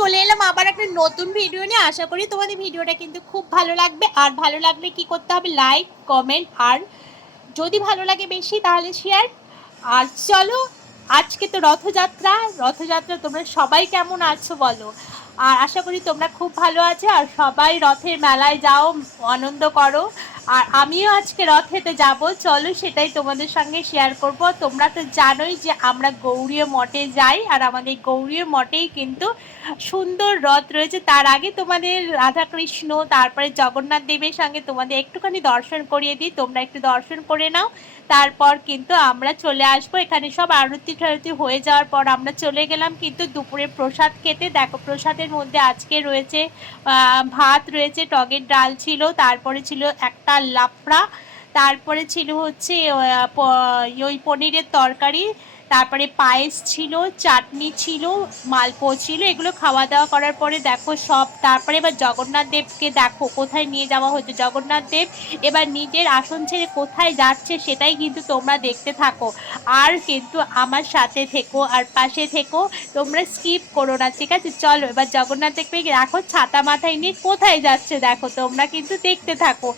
চলে এলাম আবার একটা নতুন ভিডিও নিয়ে। আশা করি তোমাদের ভিডিওটা কিন্তু খুব ভালো লাগবে। আর ভালো লাগলে কি করতে হবে, লাইক কমেন্ট, আর যদি ভালো লাগে বেশি তাহলে শেয়ার। আর চলো, আজকে তো রথযাত্রা। রথযাত্রা তোমরা সবাই কেমন আছো বলো। আর আশা করি তোমরা খুব ভালো আছো আর সবাই রথের মেলায় যাও, আনন্দ করো। আর আমিও আজকে রথেতে যাব, চলো সেটাই তোমাদের সঙ্গে শেয়ার করব। তোমরা তো জানোই যে আমরা গৌড়ীয় মঠে যাই, আর আমাদের গৌড়ীয় মঠেই কিন্তু সুন্দর রথ রয়েছে। তার আগে তোমাদের রাধাকৃষ্ণ তারপরে জগন্নাথ দেবের সঙ্গে তোমাদের একটুখানি দর্শন করিয়ে দিই, তোমরা একটু দর্শন করে নাও। তারপর কিন্তু আমরা চলে আসবো এখানে। সব আরতি টারতি হয়ে যাওয়ার পর আমরা চলে গেলাম কিন্তু দুপুরে প্রসাদ খেতে। দেখো প্রসাদের মধ্যে আজকে রয়েছে ভাত রয়েছে, টকের ডাল ছিল, তারপরে ছিল একটা লাফড়া, তারপরে ছিল হচ্ছে ওই পনিরের তরকারি, তারপরে পায়েস ছিল, চাটনি ছিল, মালপোয়া ছিল। এগুলো খাওয়া দাওয়া করার পরে দেখো সব, তারপরে এবার জগন্নাথ দেবকে দেখো কোথায় নিয়ে যাওয়া হচ্ছে। জগন্নাথ দেব এবার নিজের আসন ছেড়ে কোথায় যাচ্ছে সেটাই কিন্তু তোমরা দেখতে থাকো। আর কিন্তু আমার সাথে থেকো আর পাশে থেকো, তোমরা স্কিপ করো না, ঠিক আছে? চলো এবার জগন্নাথ দেবকে দেখো ছাতা মাথায় নিয়ে কোথায় যাচ্ছে, দেখো তোমরা কিন্তু দেখতে থাকো।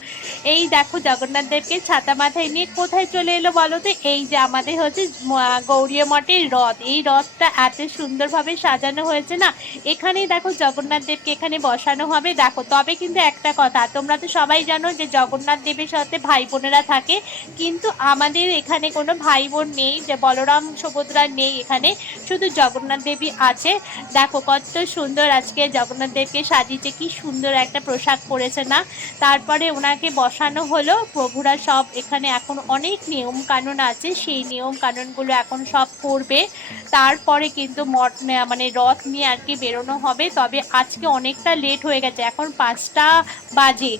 এই দেখো জগন্নাথ দেবকে ছাতা মাথায় নিয়ে কোথায় চলে এলো বলো তো। এই যে আমাদের হচ্ছে গৌড়ীয় মঠের রথ, এই রথটা এত সুন্দরভাবে সাজানো হয়েছে না। এখানেই দেখো জগন্নাথ দেবকে এখানে বসানো হবে। দেখো তবে কিন্তু একটা কথা, তোমরা তো সবাই জানো যে জগন্নাথ দেবের সাথে ভাই বোনেরা থাকে, কিন্তু আমাদের এখানে কোনো ভাই বোন নেই, যে বলরাম সুভদ্রা নেই এখানে, শুধু জগন্নাথ দেবী আছে। দেখো কত সুন্দর আজকে জগন্নাথ দেবকে সাজিয়েছে, কি সুন্দর একটা পোশাক পরেছে না। তারপরে ওনাকে বসানো হলো, প্রভুরা সব এখানে এখন অনেক নিয়ম কানুন আছে, সেই নিয়ম কানুনগুলো এখন সব করবে। তারপরে কিন্তু মানে রথ নিয়ে আর কি বেরোনো হবে। তবে আজকে অনেকটা লেট হয়ে গেছে, এখন 5টা বাজে।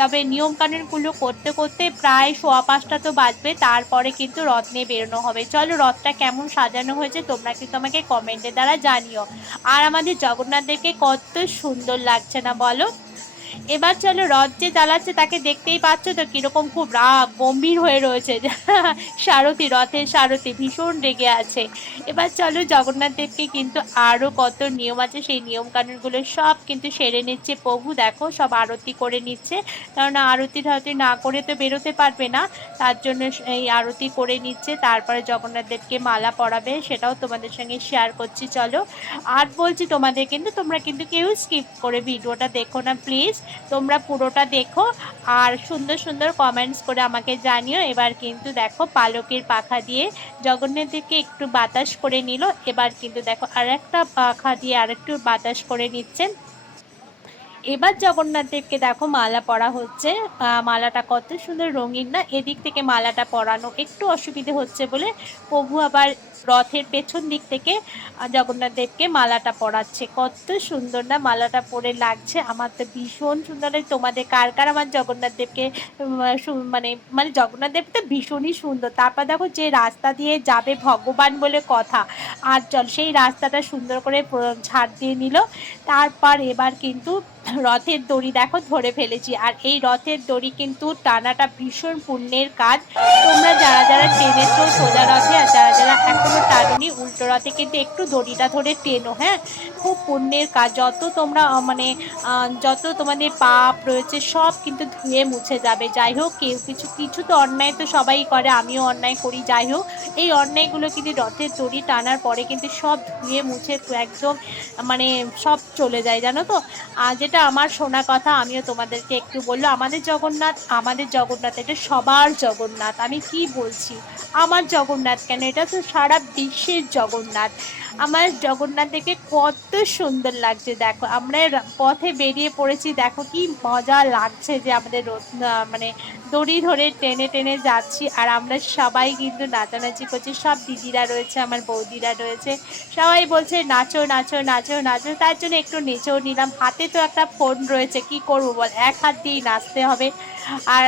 তবে নিয়ম কানুনগুলো করতে করতে প্রায় 5:15 তো বাজবে, তারপরে কিন্তু রথ নিয়ে বেরোনো হবে। চলো রথটা কেমন সাজানো হয়েছে তোমরা কিন্তু আমাকে কমেন্টের দ্বারা জানিও। আর আমাদের জগন্নাথ দেবকে কত সুন্দর লাগছে না বলো। এবার চলো, রথ যে চালাচ্ছে তাকে দেখতেই পাচ্ছ তো কিরকম খুব রাগ গম্ভীর হয়ে রয়েছে। সারথি, রথের সারথি ভীষণ রেগে আছে। এবার চলো জগন্নাথ দেবকে কিন্তু আরো কত নিয়ম আছে সেই নিয়ম কানুনগুলো সব কিন্তু সেরে নিচ্ছে প্রভু। দেখো সব আরতি করে নিচ্ছে, কারণ আরতি ঠারতি না করে তো বেরোতে পারবে না, তার জন্য এই আরতি করে নিচ্ছে। তারপরে জগন্নাথ দেবকে মালা পরাবে, সেটাও তোমাদের সঙ্গে শেয়ার করছি চলো। আর বলছি তোমাদের কিন্তু, তোমরা কিন্তু কেউ স্কিপ করে ভিডিওটা দেখো না প্লিজ, তোমরা পুরোটা দেখো আর সুন্দর সুন্দর কমেন্টস করে আমাকে জানিও। এবার কিন্তু দেখো পালকের পাখা দিয়ে জগন্নাথ দেবকে একটু বাতাস করে নিল, এবার কিন্তু দেখো আর একটা পাখা দিয়ে আরেকটু বাতাস করে নিচ্ছেন। এবার জগন্নাথ দেবকে দেখো মালা পরা হচ্ছে। মালাটা কত সুন্দর রঙিন না, এদিক থেকে মালাটা পরানো একটু অসুবিধে হচ্ছে বলে প্রভু আবার রথের পেছন দিক থেকে জগন্নাথ দেবকে মালাটা পরাচ্ছে। কত সুন্দর না মালাটা পরে লাগছে, আমার তো ভীষণ সুন্দর লাগে। তোমাদের কার কার আমার জগন্নাথ দেবকে মানে মানে জগন্নাথ দেব তো ভীষণই সুন্দর। তারপর দেখো যে রাস্তা দিয়ে যাবে ভগবান বলে কথা, আর চল সেই রাস্তাটা সুন্দর করে ঝাড় দিয়ে নিল। তারপর এবার কিন্তু রথের দড়ি দেখো ধরে ফেলেছি, আর এই রথের দড়ি কিন্তু টানাটা ভীষণ পুণ্যের কাজ। তোমরা যারা যারা টেনেছো সোজা রথে, আর যারা যারা এখনো টানুনি উল্টো রথে, কিন্তু একটু দড়িটা ধরে টেনো, হ্যাঁ, খুব পুণ্যের কাজ। যত তোমরা মানে যত তোমাদের পাপ রয়েছে সব কিন্তু ধুয়ে মুছে যাবে। যাই হোক, কেউ কিছু কিছু তো অন্যায় তো সবাই করে, আমিও অন্যায় করি, যাই হোক এই অন্যায়গুলো কিন্তু রথের দড়ি টানার পরে কিন্তু সব ধুয়ে মুছে একদম মানে সব চলে যায়, জানো তো। যেটা আমার শোনা কথা আমিও তোমাদেরকে একটু বললো। আমাদের জগন্নাথ, আমাদের জগন্নাথ এটা সবার জগন্নাথ। আমি কি বলছি, আমার জগন্নাথ কেন, এটা তো সারা বিশ্বের জগন্নাথ। আমার জগন্নাথ দেখে কত সুন্দর লাগছে। দেখো আমরা পথে বেরিয়ে পড়েছি, দেখো কি মজা লাগছে যে আমাদের মানে দড়ি ধরে টেনে টেনে যাচ্ছি, আর আমরা সবাই কিন্তু নাচানাচি করছি। সব দিদিরা রয়েছে, আমার বৌদিরা রয়েছে, সবাই বলছে নাচো নাচো নাচো নাচো, তার জন্য একটু নেচেও নিলাম। হাতে তো একটা ফোন রয়েছে, কি করবো বল, এক হাত দিয়েই নাচতে হবে। আর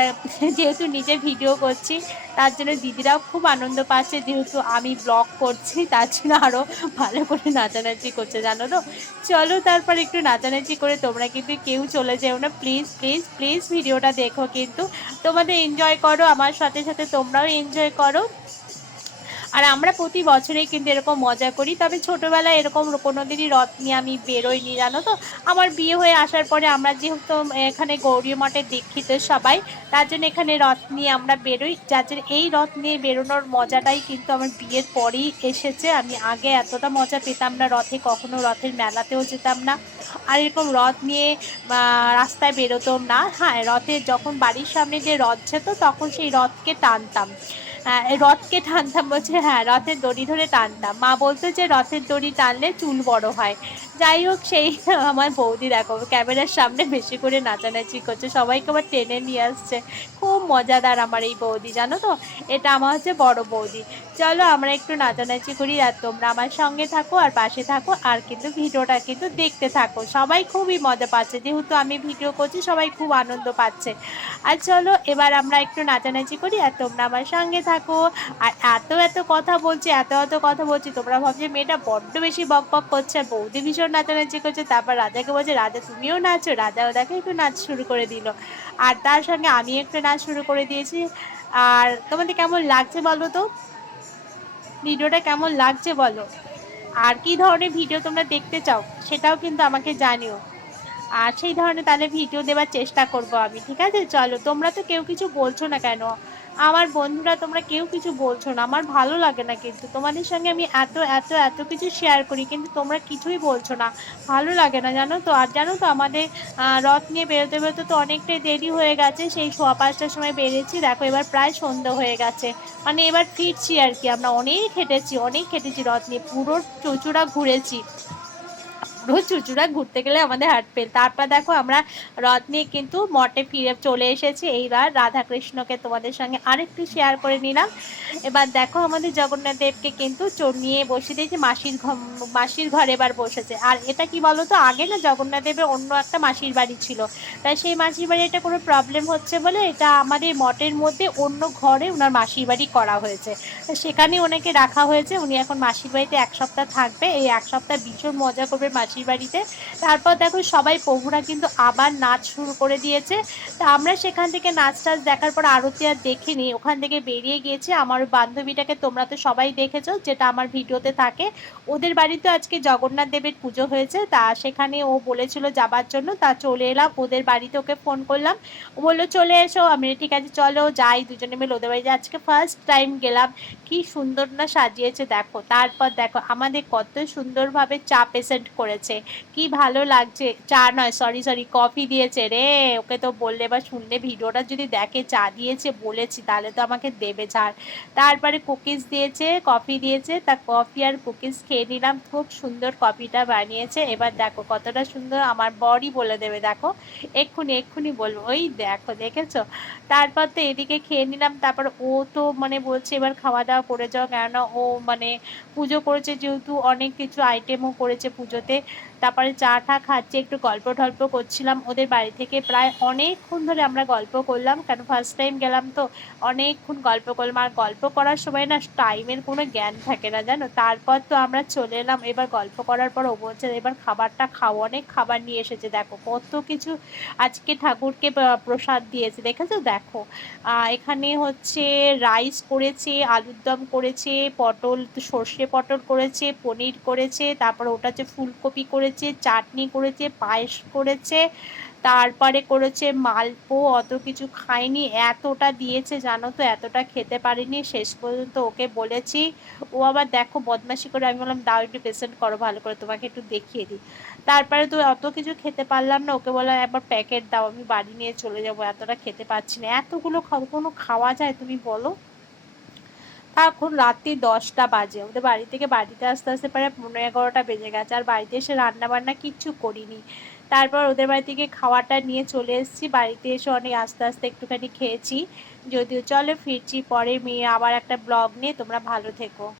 যেহেতু নিজে ভিডিও করছি তার জন্য দিদিরাও খুব আনন্দ পাচ্ছে, যেহেতু আমি ব্লগ করছি তার জন্য আরও ভালো করে নাচানাচি করছে, জানো তো। চলো তারপর একটু নাচানাচি করে, তোমরা কিন্তু কেউ চলে যেও না প্লিজ প্লিজ প্লিজ, ভিডিওটা দেখো কিন্তু, তোমাদের এনজয় করো, আমার সাথে সাথে তোমরাও এনজয় করো। আর আমরা প্রতি বছরেই কিন্তু এরকম মজা করি। তবে ছোটোবেলায় এরকম কোনোদিনই রথ নিয়ে আমি বেরোইনি, জানো তো। আমার বিয়ে হয়ে আসার পরে আমরা যেহেতু এখানে গৌরী মঠের দীক্ষিত সবাই, তার জন্য এখানে রথ নিয়ে আমরা বেরোই। যার জন্য এই রথ নিয়ে বেরোনোর মজাটাই কিন্তু আমার বিয়ের পরেই এসেছে। আমি আগে এতটা মজা পেতাম না রথে, কখনো রথের মেলাতেও যেতাম না, আর এরকম রথ নিয়ে রাস্তায় বেরোতাম না। হ্যাঁ, রথের যখন বাড়ির সামনে যে রথ যেত তখন সেই রথকে টানতাম। রথকে টানতাম বলছে, হ্যাঁ, রথের দড়ি ধরে টানতাম। মা বলতো যে রথের দড়ি টানলে চুল বড় হয়। যাই হোক, সেই আমার বৌদি দেখো ক্যামেরার সামনে বেশি করে নাচানাচি করছে, সবাইকে আবার টেনে নিয়ে আসছে। খুব মজাদার আমার এই বৌদি, জানো তো। এটা আমার হচ্ছে বড় বৌদি। চলো আমরা একটু নাচানাচি করি, আর তোমরা আমার সঙ্গে থাকো আর পাশে থাকো, আর কিন্তু ভিডিওটা কিন্তু দেখতে থাকো। সবাই খুবই মজা পাচ্ছে, যেহেতু আমি ভিডিও করছি সবাই খুব আনন্দ পাচ্ছে। আর চলো এবার আমরা একটু নাচানাচি করি আর তোমরা আমার সঙ্গে থাকো। আর এত এত কথা বলছি, এত এত কথা বলছি, তোমরা ভাবছো মেয়েটা বড্ড বেশি বক বক করছে। আর বৌদি ভীষণ নাচানাচি করছে, তারপর রাজাকে বলছে, রাজা তুমিও নাচো। রাজাও দেখে একটু নাচ শুরু করে দিল, আর তার সঙ্গে আমি একটু নাচ শুরু করে দিয়েছি। আর তোমাদের কেমন লাগছে বলো তো, ভিডিওটা কেমন লাগছে বলো। আর কি ধরনের ভিডিও তোমরা দেখতে চাও সেটাও কিন্তু আমাকে জানিও, আর সেই ধরনের তাহলে ভিডিও দেওয়ার চেষ্টা করব আমি, ঠিক আছে। চলো, তোমরা তো কেউ কিছু বলছো না কেন, আমার বন্ধুরা তোমরা কেউ কিছু বলছো না, আমার ভালো লাগে না। কিন্তু তোমাদের সঙ্গে আমি এত এত এত কিছু শেয়ার করি, কিন্তু তোমরা কিছুই বলছো না, ভালো লাগে না, জানো তো। আর জানো তো আমাদের রথ নিয়ে বেরোতে বেরোতে তো অনেকটাই দেরি হয়ে গেছে, সেই 5:15টার সময় বেরিয়েছি, দেখো এবার প্রায় সন্ধ্যা হয়ে গেছে। মানে এবার ফিরছি আর কি। আমরা অনেক হেঁটেছি রথ নিয়ে, পুরো চুঁচুড়া ঘুরেছি। রোজ চুঁচুড়া ঘুরতে গেলে আমাদের হার্ট ফেল। তারপর দেখো আমরা রথ নিয়ে কিন্তু মঠে ফিরে চলে এসেছি। এইবার রাধাকৃষ্ণকে তোমাদের সঙ্গে আরেকটু শেয়ার করে নিলাম। এবার দেখো আমাদের জগন্নাথ দেবকে কিন্তু নিয়ে বসে দিয়েছে মাসির ঘরে এবার বসেছে। আর এটা কি বলতো, আগে না জগন্নাথ দেবের অন্য একটা মাসির বাড়ি ছিল, তাই সেই মাসির বাড়ি এটা কোনো প্রবলেম হচ্ছে বলে এটা আমাদের মঠের মধ্যে অন্য ঘরে ওনার মাসির বাড়ি করা হয়েছে। সেখানে ওনাকে রাখা হয়েছে, উনি এখন মাসির বাড়িতে 1 সপ্তাহ থাকবে। এই 1 সপ্তাহ ভীষণ মজা করবে মাসির বাড়িতে। তারপর দেখো সবাই প্রভুরা কিন্তু আবার নাচ শুরু করে দিয়েছে। তা আমরা সেখান থেকে নাচ টাচ দেখার পর আরতি আর দেখিনি, ওখান থেকে বেরিয়ে গিয়েছি। আমার বান্ধবীটাকে তোমরা তো সবাই দেখেছো, যেটা আমার ভিডিওতে থাকে, ওদের বাড়িতে আজকে জগন্নাথ দেবের পুজো হয়েছে, তা সেখানে ও বলেছিল যাবার জন্য, তা চলে এলাম ওদের বাড়িতে। ওকে ফোন করলাম, ও বললো চলে এসো। আমি ঠিক আছে চলো যাই, দুজনে মিলে ওদের বাড়িতে আজকে ফার্স্ট টাইম গেলাম। কি সুন্দর না সাজিয়েছে দেখো। তারপর দেখো আমাদের কত সুন্দরভাবে চা পেশেন্ট করেছে, কি ভালো লাগছে। চা নয়, সরি কফি দিয়েছে রে। ওকে তো বললে বা শুনলে, ভিডিওটা যদি দেখে, চা দিয়েছে বলেছি তাহলে তো আমাকে দেবে ছাড়। তারপরে কুকিজ দিয়েছে, কফি দিয়েছে, তা কফি আর কুকিজ খেয়ে নিলাম। খুব সুন্দর কফিটা বানিয়েছে। এবার দেখো কতটা সুন্দর, আমার বরই বলে দেবে দেখো, এক্ষুনি এক্ষুনি বলবো, ওই দেখো দেখেছো। তারপর তো এদিকে খেয়ে নিলাম। তারপর ও তো মানে বলছে এবার খাওয়া দাওয়া করে যাও, কেননা ও মানে পুজো করেছে যেহেতু, অনেক কিছু আইটেমও করেছে পুজোতে। তারপরে চা টা খাচ্ছে, একটু গল্প টল্প করছিলাম ওদের বাড়ি থেকে। প্রায় অনেকক্ষণ ধরে আমরা গল্প করলাম, কেন ফার্স্ট টাইম গেলাম তো, অনেকক্ষণ গল্প করলাম। আর গল্প করার সময় না টাইমের কোনো জ্ঞান থাকে না, জানো। তারপর তো আমরা চলে এলাম, এবার গল্প করার পর ও বলছে এবার খাবারটা খাও, অনেক খাবার নিয়ে এসেছে, দেখো কত কিছু আজকে ঠাকুরকে প্রসাদ দিয়েছে, দেখেছো দেখো। এখানে হচ্ছে রাইস করেছে, আলুর দম করেছে, পটল সর্ষে পটল করেছে, পনির করেছে, তারপর ওটা হচ্ছে ফুলকপি করেছে, চাটনি করেছে, পায়েস করেছে, তারপরে করেছে মালপো। অত কিছু খাইনি, এতটা দিয়েছে জানো তো, এতটা খেতে পারিনি। শেষ পর্যন্ত ওকে বলেছি, ও আবার দেখো বদমাশি করে, আমি বললাম দাও একটু প্রেজেন্ট করো ভালো করে, তোমাকে একটু দেখিয়ে দিই। তারপরে তো অত কিছু খেতে পারলাম না, ওকে বললাম একবার প্যাকেট দাও, আমি বাড়ি নিয়ে চলে যাবো, এতটা খেতে পারছি না। এতগুলো কোনো খাওয়া যায় তুমি বলো। এখন রাত্রি 10টা বাজে, ওদের বাড়ি থেকে বাড়িতে আসতে আসতে প্রায় 11:30টা বেজে গেছে, আর বাড়িতে এসে রান্না বান্না কিচ্ছু করিনি। তারপর ওদের বাড়ি থেকে খাওয়াটা নিয়ে চলে এসেছি, বাড়িতে এসে অনেক আস্তে আস্তে একটুখানি খেয়েছি। যদিও চলো ফিরছি পরে মেয়ে আবার একটা ব্লগ নিয়ে, তোমরা ভালো থেকো।